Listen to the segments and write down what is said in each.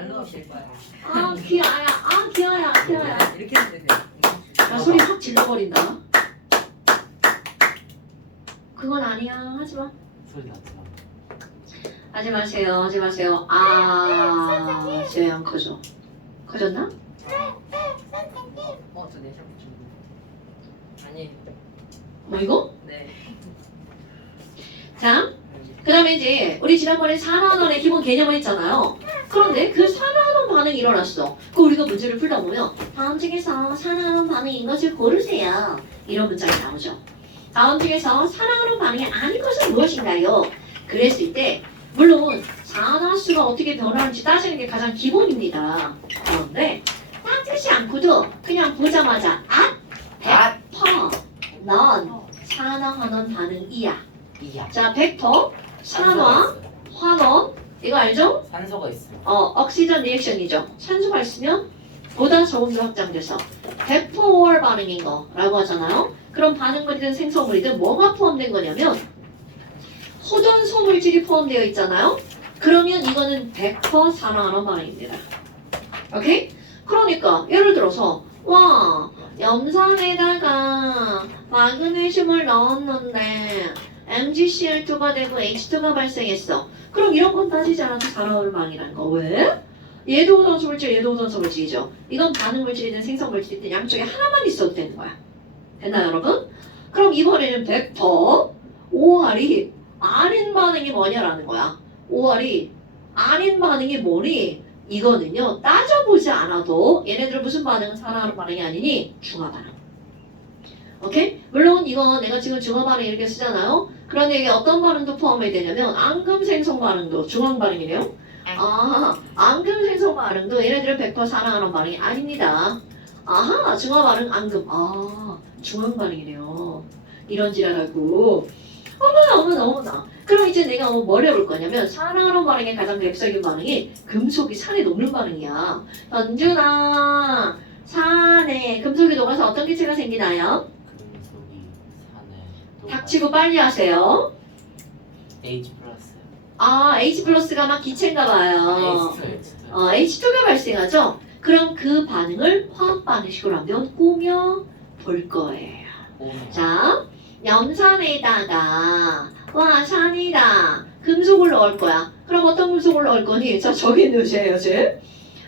안 넣으실 거야. 아 귀여야. 아 귀여야. 귀여야. 이렇게 하면 돼요. 아 소리 확 질러버린다. 그건 아니야. 하지마. 소리 났더라. 하지 마세요. 하지 마세요. 아 쟤양 커져. 커졌나? 저 내셔 붙이고. 아니, 이거? 네. 자, 그 다음에 이제 우리 지난번에 산화원의 기본 개념을 했잖아요. 그런데 그 산화원 반응이 일어났어. 그 우리가 문제를 풀다 보면 다음 중에서 산화원 반응인 것을 고르세요. 이런 문장이 나오죠. 다음 중에서 산화원 반응이 아닌 것은 무엇인가요? 그랬을 때 물론 산화수가 어떻게 변하는지 따지는 게 가장 기본입니다. 그런데 따지지 않고도 그냥 보자마자 아, 100% 넌 산화환원 반응이야. 이야. 자, 벡터, 산화, 환원 이거 알죠? 산소가 있어요. 억시전 리액션이죠. 산소가 있으면 보다 적응도 확장돼서 100% 반응인 거라고 하잖아요. 그럼 반응물이든 생성물이든 뭐가 포함된 거냐면 호전 소물질이 포함되어 있잖아요. 그러면 이거는 100% 산화환원 반응입니다. 오케이? 그러니까 예를 들어서 와 염산에다가 마그네슘을 넣었는데 MgCl2가 되고 H2가 발생했어. 그럼 이런 건 따지지 않아도 산화환원 반응이라는 거. 왜? 얘도 호전소물질, 얘도 호전소물질이죠. 이건 반응물질이든 생성물질이든 양쪽에 하나만 있어도 되는 거야. 됐나요, 여러분? 그럼 이번에는 100% OR이 아닌 반응이 뭐냐라는 거야. OR이 아닌 반응이 뭐니? 이거는요, 따져보지 않아도 얘네들은 무슨 반응은 산화환원 반응이 아니니 중화 반응. 오케이? 물론 이거 내가 지금 중화 반응 이렇게 쓰잖아요. 그런데 이게 어떤 반응도 포함이 되냐면 앙금 생성 반응도 중화 반응이네요. 앙금 생성 반응도 얘네들은 100% 산화환원 반응이 아닙니다. 아하, 중화 반응 앙금. 중화 반응이네요. 이런 지랄하고. 어머나. 그럼 이제 내가 뭘 해볼 거냐면 산화환원 반응의 가장 대표적인 반응이 금속이 산에 녹는 반응이야. 현준아, 산에 금속이 녹아서 어떤 기체가 생기나요? 금속이 산에 닥치고 빨리 하세요. H 플러스. H 플러스가 막 기체인가 봐요. H2. H2가 발생하죠? 그럼 그 반응을 화학 반응식으로 한번 꾸며 볼 거예요. 자, 염산에다가 와 산이다 금속을 넣을 거야. 그럼 어떤 금속을 넣을 거니? 자, 저기 넣으세요, 제.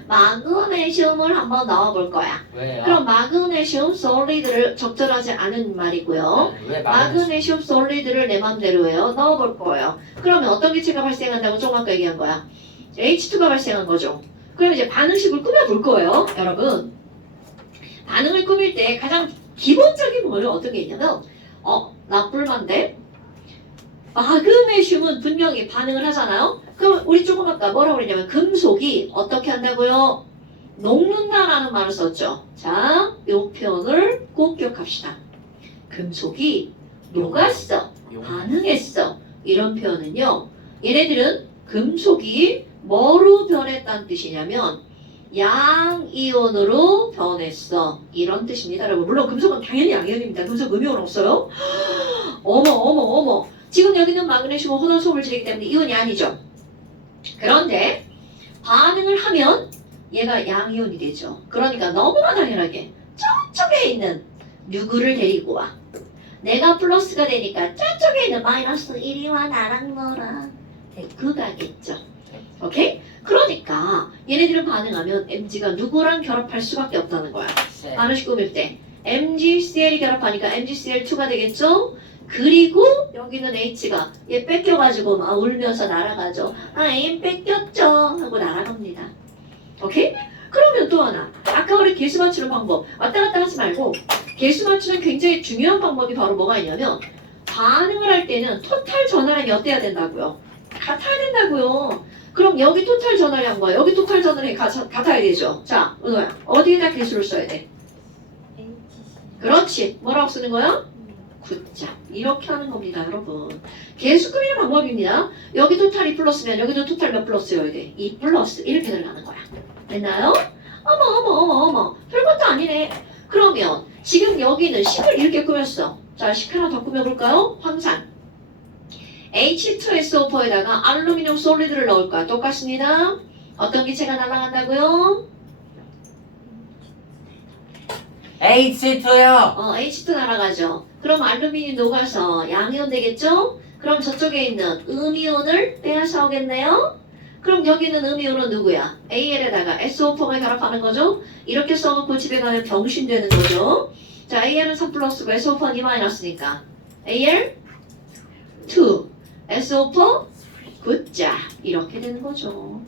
마그네슘을 한번 넣어볼 거야. 왜요? 그럼 마그네슘 솔리드를 적절하지 않은 말이고요. 왜 마그네슘 솔리드를 내 맘대로 해요. 넣어볼 거예요. 그러면 어떤 기체가 발생한다고 조금 아까 얘기한 거야? H2가 발생한 거죠. 그럼 이제 반응식을 꾸며볼 거예요. 여러분, 반응을 꾸밀 때 가장 기본적인 거는 어떤 게 있냐면 나쁠만데 마그네슘은 분명히 반응을 하잖아요. 그럼 우리 조금 아까 뭐라고 그랬냐면 금속이 어떻게 한다고요? 녹는다라는 말을 썼죠. 자, 이 표현을 꼭 기억합시다. 금속이 녹았어, 반응했어. 이런 표현은요. 얘네들은 금속이 뭐로 변했다는 뜻이냐면 양이온으로 변했어. 이런 뜻입니다. 여러분, 물론 금속은 당연히 양이온입니다. 금속 음이온 없어요. 어머. 지금 여기는 마그네슘은 호전소물질이기 때문에 이온이 아니죠. 그런데 반응을 하면 얘가 양이온이 되죠. 그러니까 너무나 당연하게 저쪽에 있는 누구를 데리고 와. 내가 플러스가 되니까 저쪽에 있는 마이너스 1이 와 나랑 놀아. 데리고 가겠죠. 오케이? 그러니까 얘네들은 반응하면 Mg가 누구랑 결합할 수밖에 없다는 거야. 반응식 꾸밀 때 MgCl이 결합하니까 MgCl2가 되겠죠? 그리고 여기는 H가 얘 뺏겨가지고 막 울면서 날아가죠. 임 뺏겼죠 하고 날아갑니다. 오케이? 그러면 또 하나, 아까 우리 개수 맞추는 방법 왔다 갔다 하지 말고 개수 맞추는 굉장히 중요한 방법이 바로 뭐가 있냐면 반응을 할 때는 토탈 전화량이 어때야 된다고요? 같아야 된다고요. 그럼 여기 토탈 전화량과 여기 토탈 전화량이 같아야 되죠. 자, 은호야, 어디에다 개수를 써야 돼? 그렇지. 뭐라고 쓰는 거야? 굿자. 이렇게 하는 겁니다, 여러분. 개수 꾸미는 방법입니다. 여기 토탈 2 플러스면 여기도 토탈 몇 플러스여야 돼? 2 플러스 이렇게 들어가는 거야. 됐나요? 어머. 별것도 아니네. 그러면 지금 여기는 식을 이렇게 꾸몄어. 자, 식 하나 더 꾸며볼까요? 황산. H2SO4에다가 알루미늄 솔리드를 넣을 거야. 똑같습니다. 어떤 기체가 날아간다고요? H2요. H2 날아가죠. 그럼 알루미늄이 녹아서 양이온 되겠죠? 그럼 저쪽에 있는 음이온을 빼앗아 오겠네요? 그럼 여기 있는 음이온은 누구야? AL에다가 SO4가 결합하는 거죠? 이렇게 써놓고 집에 가면 병신 되는 거죠? 자, AL은 3 플러스고 SO4는 2 마이너스니까 AL 2, SO4 굿자 이렇게 되는 거죠.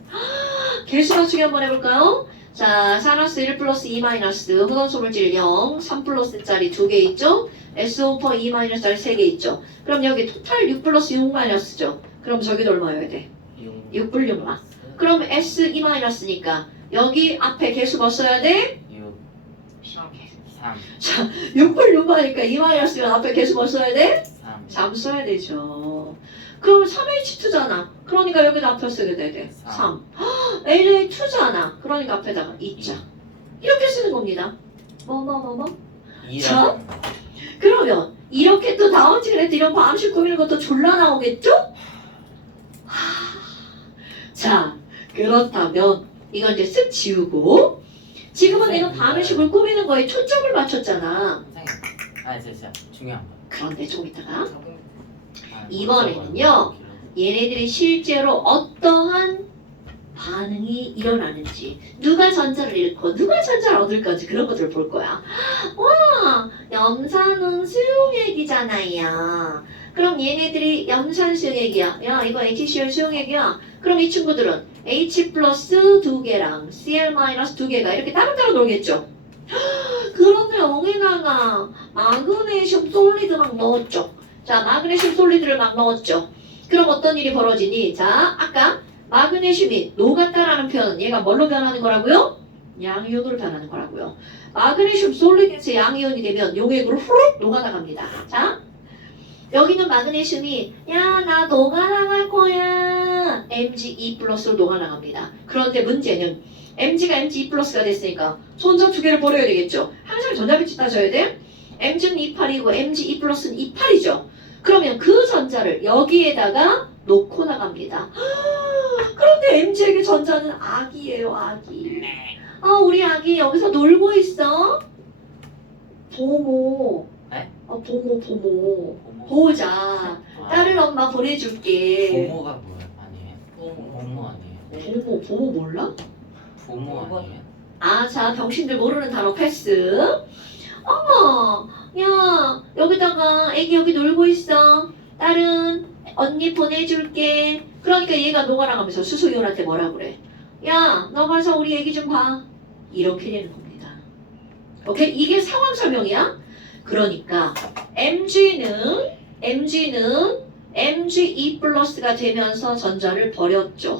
개수 맞추기 한번 해볼까요? 자, 산화수 1 플러스 2 마이너스, 흑원소물질 0, 3 플러스짜리 2개 있죠? SO4 2 마이너스짜리 3개 있죠? 그럼 여기 토탈 6 플러스 6 마이너스죠? 그럼 저기도 얼마여야 돼? 6 불 6마. 그럼 S 2 마이너스니까 여기 앞에 개수 뭐 써야 돼? 6, 3. 3, 자, 6 불 6마니까 2 마이너스면 앞에 개수 뭐 써야 돼? 3, 3 써야 되죠. 그럼 3H2잖아. 그러니까 여기다 앞에 쓰게 돼. 3. LA2잖아. 그러니까 앞에다가 2자. 이렇게 쓰는 겁니다. 뭐. 자, 그러면 이렇게 또 다음 시간에 이런 방식 꾸미는 것도 졸라 나오겠죠? 자, 그렇다면 이건 이제 쓱 지우고 지금은 내가 방식을 꾸미는 거에 초점을 맞췄잖아. 진짜 중요한 거. 그런데 조금 있다가 적응. 이번에는요. 얘네들이 실제로 어떠한 반응이 일어나는지, 누가 전자를 잃고 누가 전자를 얻을 건지 그런 것들을 볼 거야. 와, 염산은 수용액이잖아요. 그럼 얘네들이 염산 수용액이야. 야, 이거 HCl 수용액이야. 그럼 이 친구들은 H 플러스 2개랑 Cl 마이너스 2개가 이렇게 따로따로 놀겠죠. 그런데 엉에다가 마그네슘 솔리드 막 넣었죠. 자, 마그네슘 솔리드를 막 넣었죠. 그럼 어떤 일이 벌어지니? 자, 아까 마그네슘이 녹았다라는 표현은 얘가 뭘로 변하는 거라고요? 양이온으로 변하는 거라고요. 마그네슘 솔리드에서 양이온이 되면 용액으로 후룩 녹아나갑니다. 자, 여기는 마그네슘이 야, 나 녹아나갈 거야. Mg2 플러스로 녹아나갑니다. 그런데 문제는 Mg가 Mg2 플러스가 됐으니까 손전 두 개를 버려야 되겠죠. 항상 전자배치 따져야 돼. Mg는 28이고 Mg2 플러스는 28이죠. 그러면 그 전자를 여기에다가 놓고 나갑니다. 그런데 Mg에게 전자는 악이에요, 악이. 우리 악이 여기서 놀고 있어. 보모. 네? 보모. 보자. 딸을 엄마 보내줄게. 부모가 뭐야? 아니에요? 부모 아니에요? 보모 몰라? 부모 아니에요? 자, 병신들 모르는 단어 패스. 어머, 야, 여기다가 애기 여기 놀고 있어. 딸은 언니 보내줄게. 그러니까 얘가 녹아나가면서 수소이온한테 뭐라 그래? 야, 너 가서 우리 애기 좀 봐. 이렇게 되는 겁니다. 오케이? 이게 상황 설명이야. 그러니까 Mg는 Mg2 플러스가 되면서 전자를 버렸죠.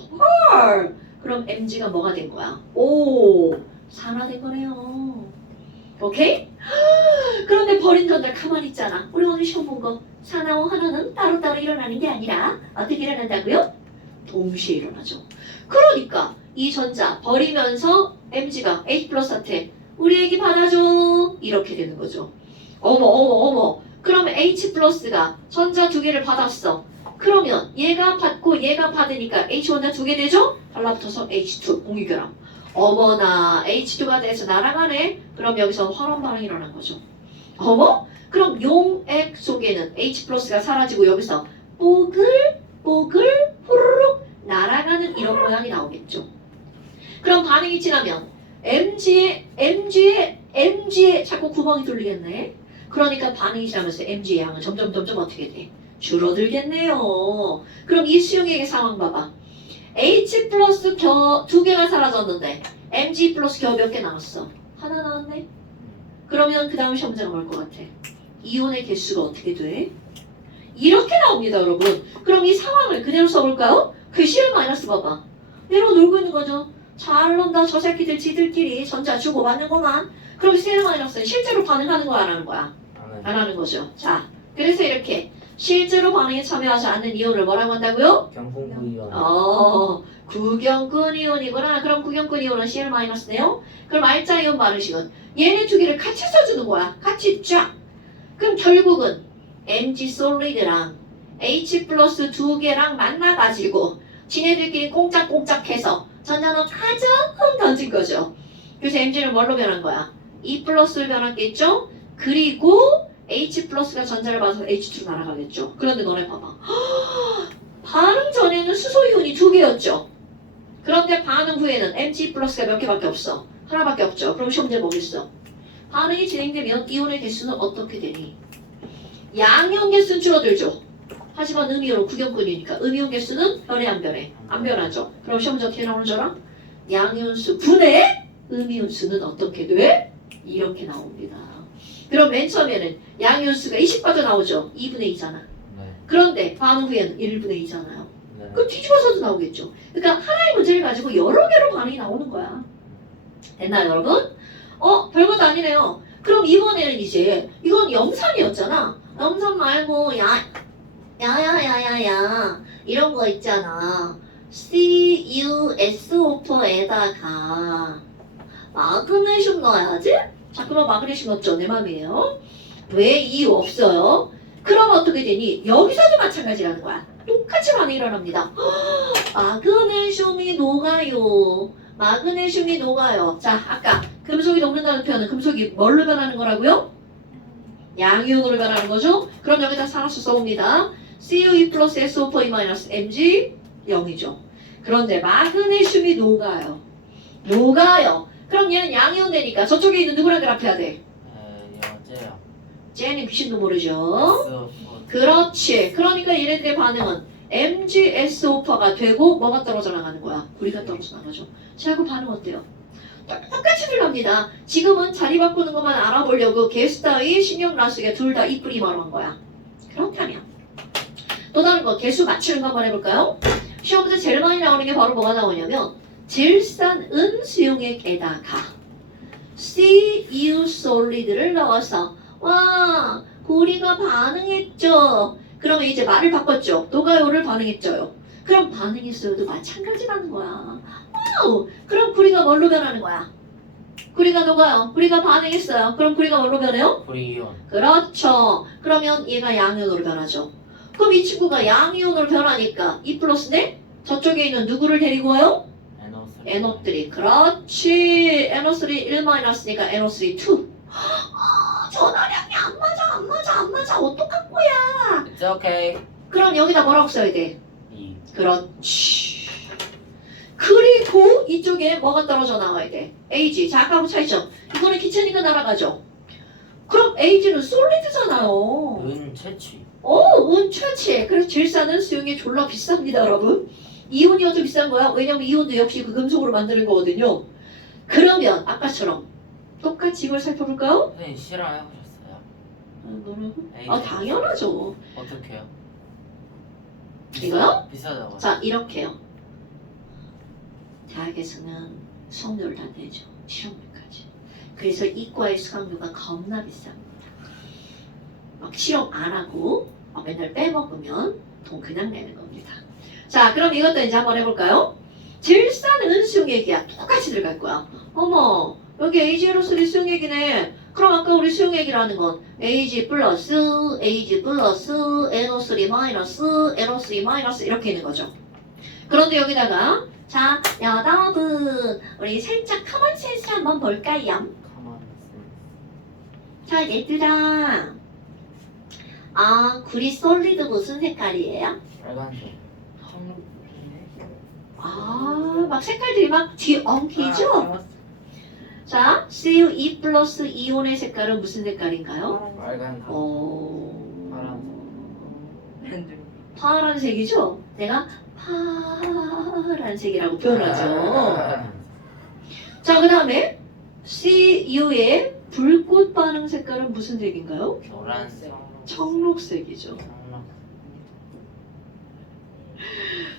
헐! 그럼 Mg가 뭐가 된 거야? 오! 산화된 거네요. 오케이? 그런데 버린 전자 가만히 있잖아. 우리 오늘 시험 본 거 산화와 환원은 따로따로 일어나는 게 아니라 어떻게 일어난다고요? 동시에 일어나죠. 그러니까 이 전자 버리면서 Mg가 H 플러스한테 우리 애기 받아줘 이렇게 되는 거죠. 어머. 그러면 H 플러스가 전자 두 개를 받았어. 그러면 얘가 받고 얘가 받으니까 H 원자 두 개 되죠? 달라붙어서 H2 공유결합. 어머나 H2가 돼서 날아가네. 그럼 여기서 환원 반응이 일어난 거죠. 어머? 그럼 용액 속에는 H 플러스가 사라지고 여기서 뽀글 후루룩 날아가는 이런 모양이 나오겠죠. 그럼 반응이 지나면 MG에 자꾸 구멍이 뚫리겠네. 그러니까 반응이 지나면서 MG의 양은 점점 어떻게 돼? 줄어들겠네요. 그럼 이 수용액의 상황 봐봐. H 플러스 겨 두 개가 사라졌는데 Mg 플러스 겨 몇 개 나왔어? 하나 나왔네? 그러면 그 다음 시험 문제가 뭘 것 같아? 이온의 개수가 어떻게 돼? 이렇게 나옵니다, 여러분. 그럼 이 상황을 그대로 써볼까요? 그 CL 마이너스 봐봐. 얘로 놀고 있는 거죠. 잘 논다. 저 새끼들 지들끼리 전자 주고 받는 거만. 그럼 CL 마이너스는 실제로 반응하는 거야, 안 하는 거야? 안 하는 거죠. 자, 그래서 이렇게 실제로 반응에 참여하지 않는 이온을 뭐라고 한다고요? 경공구 이온. 구경꾼 이온이구나. 그럼 구경꾼 이온은 CL 마이너스네요. 그럼 알자 이온 반응식은 얘네 두 개를 같이 써주는 거야. 같이 쫙. 그럼 결국은 Mg 솔리드랑 H 플러스 두 개랑 만나가지고 지네들끼리 꽁짝꽁짝해서 전자는 가장 던진 거죠. 그래서 Mg는 뭘로 변한 거야? E 플러스를 변했겠죠? 그리고 H 플러스가 전자를 받아서 H2로 날아가겠죠. 그런데 너네 봐봐. 반응 전에는 수소이온이 2개였죠. 그런데 반응 후에는 Mg 플러스가 몇 개밖에 없어? 하나밖에 없죠. 그럼 시험 문제 뭐겠어? 반응이 진행되면 이온의 개수는 어떻게 되니? 양이온 개수는 줄어들죠. 하지만 음이온은 구경꾼이니까 음이온 개수는 변해 안 변해? 안 변하죠. 그럼 시험 문제 어떻게 나오는 줄 알아? 양이온수 분의 음이온수는 어떻게 돼? 이렇게 나옵니다. 그럼 맨 처음에는 양이온수가 20 빠져나오죠. 2분의 2잖아. 네. 그런데 반응 후에는 1분의 2잖아요. 네. 그 뒤집어서도 나오겠죠. 그러니까 하나의 문제를 가지고 여러 개로 반응이 나오는 거야. 됐나요, 여러분? 별것도 아니네요. 그럼 이번에는 이제 이건 염산이었잖아. 염산 말고 야야야야야 이런 거 있잖아. CuSO4에다가 마그네슘 넣어야지? 자, 그럼 마그네슘 넣었죠. 내 맘이에요. 왜 이유 없어요? 그럼 어떻게 되니? 여기서도 마찬가지라는 거야. 똑같이 반응이 일어납니다. 마그네슘이 녹아요. 마그네슘이 녹아요. 자, 아까 금속이 녹는다는 표현은 금속이 뭘로 변하는 거라고요? 양이온으로 변하는 거죠? 그럼 여기다 산화수 써봅니다. CuE 플러스 SO4E 마이너스 Mg 0이죠. 그런데 마그네슘이 녹아요. 녹아요. 그럼 얘는 양이온 되니까 저쪽에 있는 누구랑 결합해야 돼? 여자요. 쟤는 귀신도 모르죠. 그렇지. 그러니까 얘네들의 반응은 MgSO4가 되고 뭐가 떨어져 나가는 거야? 구리가 떨어져 나가죠. 자, 그 반응 어때요? 똑같이 들어갑니다. 지금은 자리 바꾸는 것만 알아보려고 개수 따위 신경 나쓰게 둘 다 이쁘리 말한 거야. 그렇다면 또 다른 거 개수 맞추는 거 한번 해볼까요? 시험 문제 제일 많이 나오는 게 바로 뭐가 나오냐면 질산 은수용액에다가 Cu 솔리드를 넣어서 와 구리가 반응했죠. 그러면 이제 말을 바꿨죠. 녹아요를 반응했죠요. 그럼 반응했어요도 마찬가지라는 거야. 와우. 그럼 구리가 뭘로 변하는 거야? 구리가 녹아요. 구리가 반응했어요. 그럼 구리가 뭘로 변해요? 구리이온. 그렇죠. 그러면 얘가 양이온으로 변하죠. 그럼 이 친구가 양이온으로 변하니까 E 플러스네? 저쪽에 있는 누구를 데리고 와요? NO3. 그렇지. NO3 1-니까 NO3 2. 전화량이 안 맞아. 어떡할 거야? It's okay. 그럼 여기다 뭐라고 써야 돼? 2. 그렇지. 그리고 이쪽에 뭐가 떨어져 나와야 돼? Ag. 자, 아까하고 차이점. 이거는 기체니까 날아가죠. 그럼 Ag는 솔리드잖아요. 은 채취. 은 최치. 그래서 질산은 수용이 졸라 비쌉니다, 여러분. 이온이어도 비싼 거야. 왜냐면 이온도 역시 그 금속으로 만드는 거거든요. 그러면 아까처럼 똑같이 이걸 살펴볼까요? 선생님 실험해보셨어요? 뭐라고? 당연하죠. 어떻게요? 이거요? 비싸다고. 자, 이렇게요. 대학에서는 수업료를 다 내죠. 실험료까지. 그래서 이과의 수강료가 겁나 비쌉니다. 막 실험 안 하고 맨날 빼먹으면 돈 그냥 내는 겁니다. 자, 그럼 이것도 이제 한번 해볼까요? 질산 은수용액이야. 똑같이 들어갈 거야. 어머, 여기 AgNO3 수용액이네. 그럼 아까 우리 수용액이라는 건 Ag 플러스 NO3 마이너스 NO3 마이너스 이렇게 있는 거죠. 그런데 여기다가 자, 여러분 우리 살짝 커먼 센스 한번 볼까요? 가만. 자, 얘들아 구리 솔리드 무슨 색깔이에요? 빨간색. 막 색깔들이 막 뒤엉키죠? 자, CuE 플러스 이온의 색깔은 무슨 색깔인가요? 빨간색. 파란색이죠? 내가 파란색이라고 표현하죠. 자, 그 다음에 CU의 불꽃 반응 색깔은 무슨 색인가요? 노란색. 청록색이죠. 청록.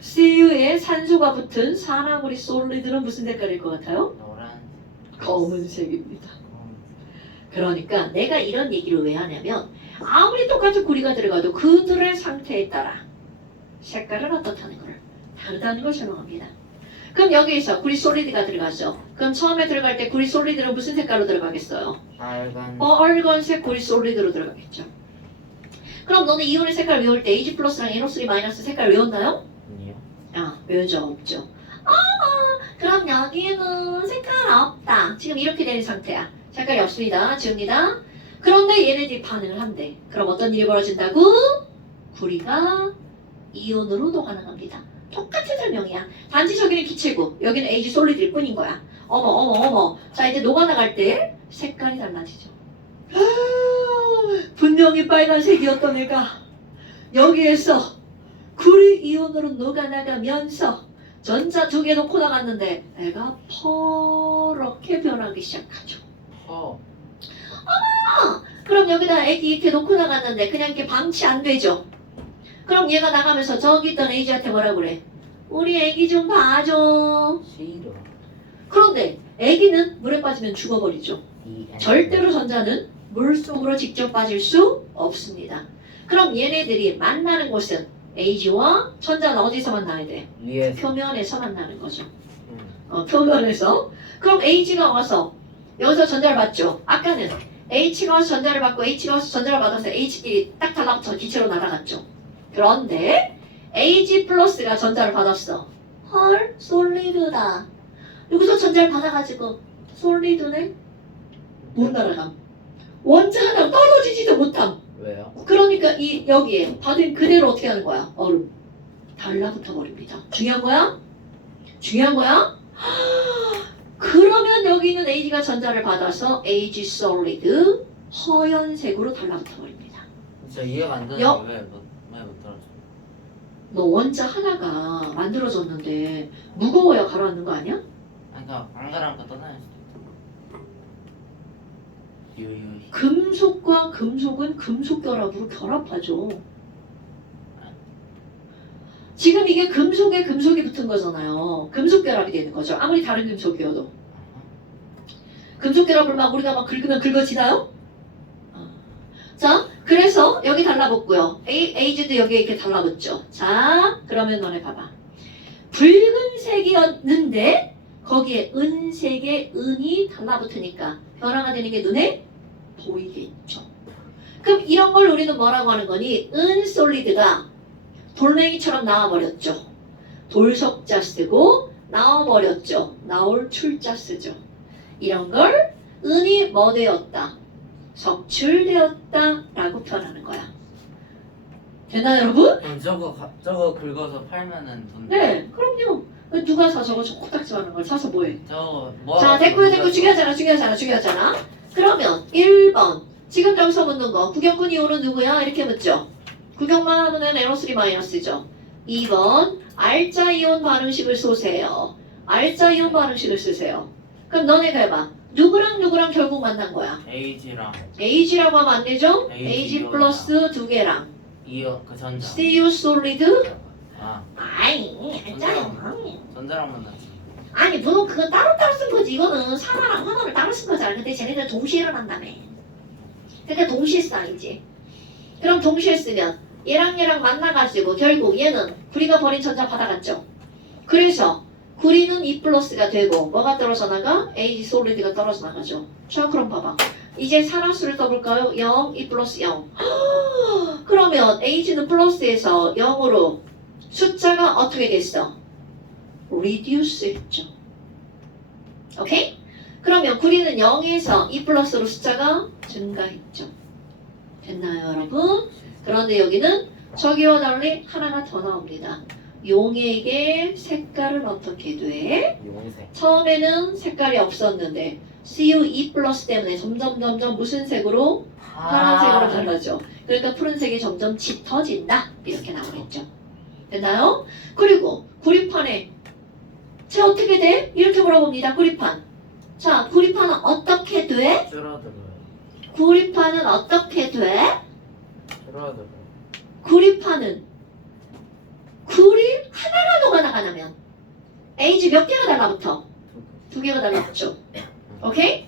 CU에 산소가 붙은 산화구리 솔리드는 무슨 색깔일 것 같아요? 노란색. 검은색입니다. 그러니까 내가 이런 얘기를 왜 하냐면 아무리 똑같은 구리가 들어가도 그들의 상태에 따라 색깔은 어떻다는 걸 다르다는 걸 설명합니다. 그럼 여기에서 구리 솔리드가 들어가죠. 그럼 처음에 들어갈 때 구리 솔리드는 무슨 색깔로 들어가겠어요? 빨간. 빨간색 구리 솔리드로 들어가겠죠. 그럼 너는 이온의 색깔 외울 때 Ag 플러스랑 NO3 마이너스 색깔 외웠나요? 아니요. 외운 적 없죠. 그럼 여기는 색깔 없다. 지금 이렇게 된 상태야. 색깔이 없습니다. 지웁니다. 그런데 얘네들이 반응을 한대. 그럼 어떤 일이 벌어진다고? 구리가 이온으로 녹아나갑니다. 똑같은 설명이야. 단지 저기는 기체고 여기는 에이지 솔리드일 뿐인 거야. 어머. 자 이제 녹아나갈 때 색깔이 달라지죠. 분명히 빨간색이었던 애가 여기에서 구리 이온으로 녹아나가면서 전자 두 개 놓고 나갔는데 애가 퍼렇게 변하기 시작하죠. 그럼 여기다 애기 이렇게 놓고 나갔는데 그냥 이렇게 방치 안 되죠. 그럼 얘가 나가면서 저기 있던 에이지한테 뭐라 그래? 우리 애기 좀 봐줘. 싫어. 그런데 애기는 물에 빠지면 죽어버리죠. 절대로 전자는 물속으로 직접 빠질 수 없습니다. 그럼 얘네들이 만나는 곳은 에이지와 전자는 어디서 만나야 돼? 위에서. 표면에서 만나는 거죠. 표면에서. 그럼 H가 와서 여기서 전자를 받죠. 아까는 H가 와서 전자를 받고 H가 와서 전자를 받아서 H끼리 딱 달라붙어 기체로 날아갔죠. 그런데 Ag 플러스가 전자를 받았어. 헐, 솔리드다. 여기서 전자를 받아가지고 솔리드네? 못 날아감. 원자 하나 떨어지지도 못함. 왜요? 그러니까 이 여기에 받은 그대로 어떻게 하는 거야? 얼음. 달라붙어 버립니다. 중요한 거야? 그러면 여기는 Ag가 전자를 받아서 Ag 솔리드 허연색으로 달라붙어 버립니다. 진짜 이해가 안 되는데 여- 왜못 들어줘? 너 원자 하나가 만들어졌는데 무거워야 가라앉는 거 아니야? 그러니까 안 가라니까 떠다닐 수도 있고. 유유. 금속과 금속은 금속 결합으로 결합하죠. 지금 이게 금속에 금속이 붙은 거잖아요. 금속 결합이 되는 거죠. 아무리 다른 금속이어도. 금속 결합을 막 우리가 막 긁으면 긁어지나요? 자, 그래서 여기 달라붙고요. Ag도 여기에 이렇게 달라붙죠. 자, 그러면 너네 봐봐. 붉은색이었는데 거기에 은색의 은이 달라붙으니까 변화가 되는 게 눈에 보이겠죠. 그럼 이런 걸 우리는 뭐라고 하는 거니? 은 솔리드가 돌멩이처럼 나와버렸죠. 돌석자 쓰고 나와버렸죠. 나올 출자 쓰죠. 이런 걸 은이 뭐 되었다? 석출되었다 라고 표현하는 거야. 되나요 여러분? 그럼 저거 긁어서 팔면은 돈. 네, 그럼요. 누가 사 저거 코딱지 많은 걸 사서 뭐해? 저거 뭐? 자, 됐고요. 중요하잖아. 그러면 1번. 지금 여기서 묻는 거. 구경꾼 이온은 누구야? 이렇게 묻죠. 구경만 하면 NO3-죠. 2번. 알자 이온 반응식을 쏘세요. 알자 이온 반응식을 쓰세요. 그럼 너네가 해봐. 누구랑 결국 만난 거야? Ag랑 Ag라고 하면 안 되죠? AG Ag 플러스 두 개랑 이어 그 전자. CU 솔리드? 아 아이, 전자랑 만나지. 아니 물론 그건 따로따로 쓴 거지. 이거는 산화랑 환원을 따로 쓴 거잖아. 근데 쟤네들 동시에 일어난다며. 그러니까 동시에 써야지. 그럼 동시에 쓰면 얘랑 만나가지고 결국 얘는 구리가 버린 전자 받아갔죠. 그래서 구리는 E 플러스가 되고 뭐가 떨어져 나가? Ag 솔리드가 떨어져 나가죠. 자 그럼 봐봐. 이제 산화수를 써볼까요? 0, E 플러스 0. 그러면 Ag는 플러스에서 0으로 숫자가 어떻게 됐어? reduce 했죠. 오케이? 그러면 구리는 0에서 E 플러스로 숫자가 증가했죠. 됐나요 여러분? 그런데 여기는 저기와 달리 하나가 더 나옵니다. 용액의 색깔은 어떻게 돼? 용색. 처음에는 색깔이 없었는데 CU2 플러스 때문에 점점 무슨 색으로? 파란색으로 달라져. 그러니까 푸른색이 점점 짙어진다. 이렇게 나오겠죠. 됐나요? 그리고 구리판에 자 어떻게 돼? 이렇게 물어봅니다. 구리판. 자 구리판은 어떻게 돼? 줄어들어요. 구리판은 어떻게 돼? 줄어들어요. 구리판은 구리 하나가 녹아나가려면 Ag 몇 개가 달라붙어? 두 개가 달라붙죠. 오케이?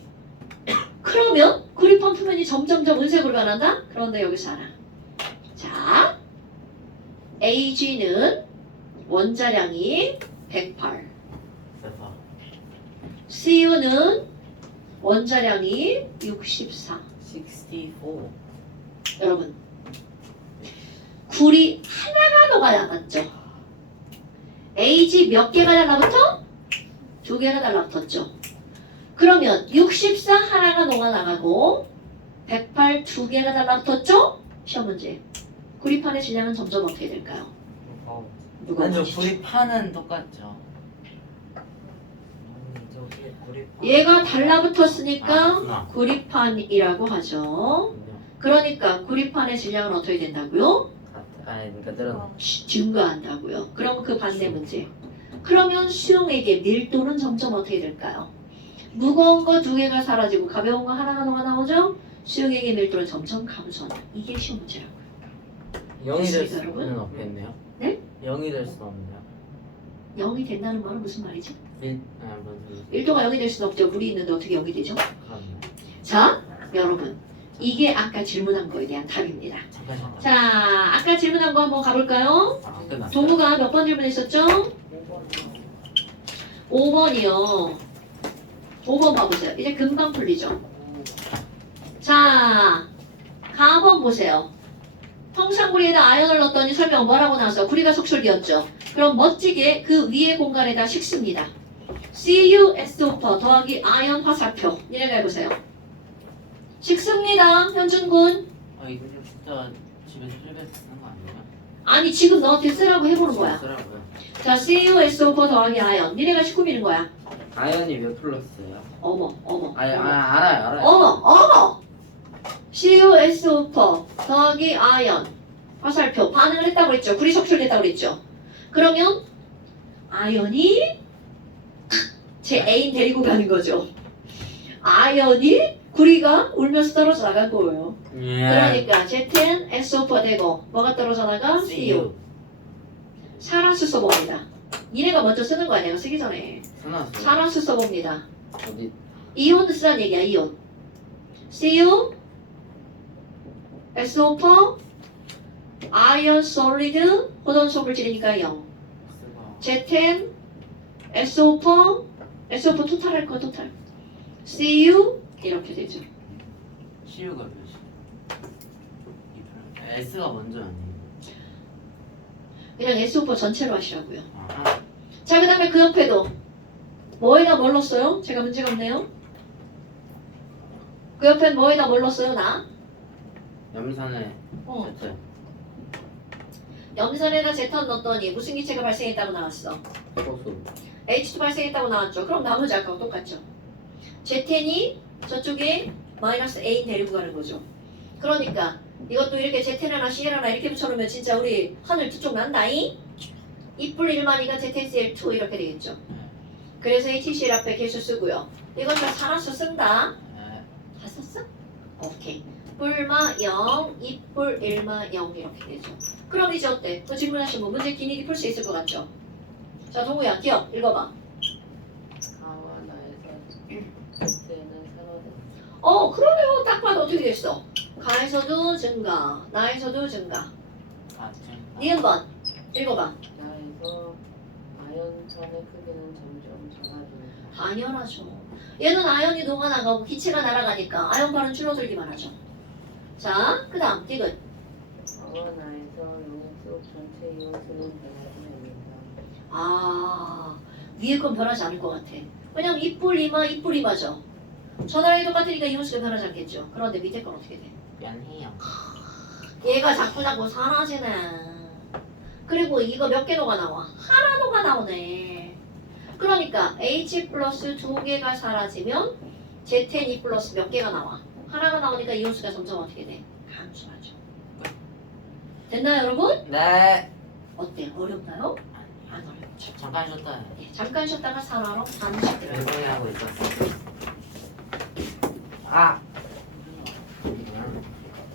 그러면 구리판 표면이 점점 은색으로 변한다? 그런데 여기서 하나. 자, Ag는 원자량이 108. 대박. CU는 원자량이 64. 64. 여러분, 구리 하나가 녹아나갔죠. Ag 몇 개가 달라붙어? 두 개가 달라붙었죠. 그러면 64 하나가 녹아나가고 108 두 개가 달라붙었죠? 시험 문제. 구리판의 질량은 점점 어떻게 될까요? 누가 아니죠. 맞히죠? 구리판은 똑같죠. 저기 고립. 얘가 달라붙었으니까 그렇구나. 구리판이라고 하죠. 그러니까 구리판의 질량은 어떻게 된다고요? 아니 그러니까 늘어나. 증가한다고요. 그럼 그 반대 문제. 그러면 수용액의 밀도는 점점 어떻게 될까요? 무거운 거 두 개가 사라지고 가벼운 거 하나가 녹아 나오죠? 수용액의 밀도는 점점 감소한다. 이게 시험 문제라고요. 0이 될 됐습니까, 여러분? 수는 없겠네요. 네? 0이 될 수는 없네요. 0이 된다는 말은 무슨 말이죠? 뭔 소리? 밀도가 0이 될 수는 없죠. 물이 있는데 어떻게 0이 되죠? 그렇네. 자, 여러분. 이게 아까 질문한 거에 대한 답입니다. 잠깐. 자, 아까 질문한 거 한번 가볼까요? 끝났어요. 동우가 몇 번 질문했었죠? 5번이요. 5번 봐보세요. 이제 금방 풀리죠? 자, 가번 보세요. 황산구리에다 아연을 넣었더니 설명 뭐라고 나왔어? 구리가 속출되었죠? 그럼 멋지게 그 위에 공간에다 식습니다. CuSO4 더하기 아연 화살표. 니네가 해보세요. 식습니다. 현준군. 이거 진짜 집에서 필벤 쓰는 거 아니에요? 아니 지금 너한테 쓰라고 해보는 거야. 쓰라고요. 자, CuSO4 더하기 아연. 니네가 19mm는 거야. 아연이 몇 플러스예요? 어머. 알아요. 어머. CuSO4 더하기 아연 화살표 반응을 했다고 그랬죠. 구리 속출됐다고 그랬죠. 그러면 아연이 제 애인 데리고 가는 거죠. 아연이 구리가 울면서 떨어져 나갈 거예요. 그러니까 ZnSO4 되고 뭐가 떨어져 나가? Cu. 산화수 써봅니다. 니네가 먼저 쓰는 거야. 내가 쓰기 전에. 써놨어요. 산화수 써봅니다. 어디? 이온 쓰라는 얘기야. 이온. Cu SO4 아이언 솔리드 호돈 소물질이니까 0. Z10 SO4 SO4 토탈 할 거 토탈. Cu 이렇게 되죠. CU가 몇이? S가 먼저 아니에요? 그냥 SO4 전체로 하시라고요. 아, 자, 그 다음에 그 옆에도 뭐에다 뭘 넣었어요? 제가 문제가 없네요. 그 옆엔 뭐에다 뭘 넣었어요? 나? 염산에 Z. 염산에다 제턴 넣었더니 무슨 기체가 발생했다고 나왔어? 소수. H2 발생했다고 나왔죠. 그럼 나머지 아까와 똑같죠. Z10이 저쪽에 마이너스 A인 데리고 가는 거죠. 그러니까 이것도 이렇게 Z10이나 Cl이나 이렇게 붙여놓으면 진짜 우리 하늘 두 쪽 난다잉? 이뿔 1마니가 ZCl2 이렇게 되겠죠. 그래서 HCl 앞에 개수 쓰고요. 이건 다 산화수 쓴다. 다 썼어? 오케이. 뿔마 0, 이뿔 1마 0 이렇게 되죠. 그럼 이제 어때? 또 질문하신 분 문제 길이기 풀 수 있을 것 같죠? 자, 동우야, 기억 읽어봐. 가와 나에서 Z는 산화된. 그러면 딱 봐도 어떻게 됐어? 가에서도 증가, 나에서도 증가. 니은번 읽어봐. 나에서 아연판의 크기는 점점 작아집니다. 당연하죠. 얘는 아연이 녹아나가고 기체가 날아가니까 아연반은 줄어들기만 하죠. 자, 그 다음 디귿. 가와 나에서 용액 속 전체 이온수는 변하지 않는다. 위에 건 변하지 않을 것 같아. 왜냐면 이뿔 이마, 이뿔 이마죠. 전화량이 똑같으니까 이온수가 변하지 않겠죠. 그런데 밑에 건 어떻게 돼? 변해요. 얘가 자꾸 사라지네. 그리고 이거 몇 개 녹아 나와? 하나 녹아 나오네. 그러니까 H 플러스 두 개가 사라지면 Z2 플러스 몇 개가 나와? 하나가 나오니까 이온수가 점점 어떻게 돼? 감소하죠. 됐나요, 여러분? 네. 어때요? 어렵나요? 안 어렵죠. 잠깐 쉬었다. 예, 잠깐 쉬었다가 산화로 반드시 들어요. 왼손에 하고 있었어. 아.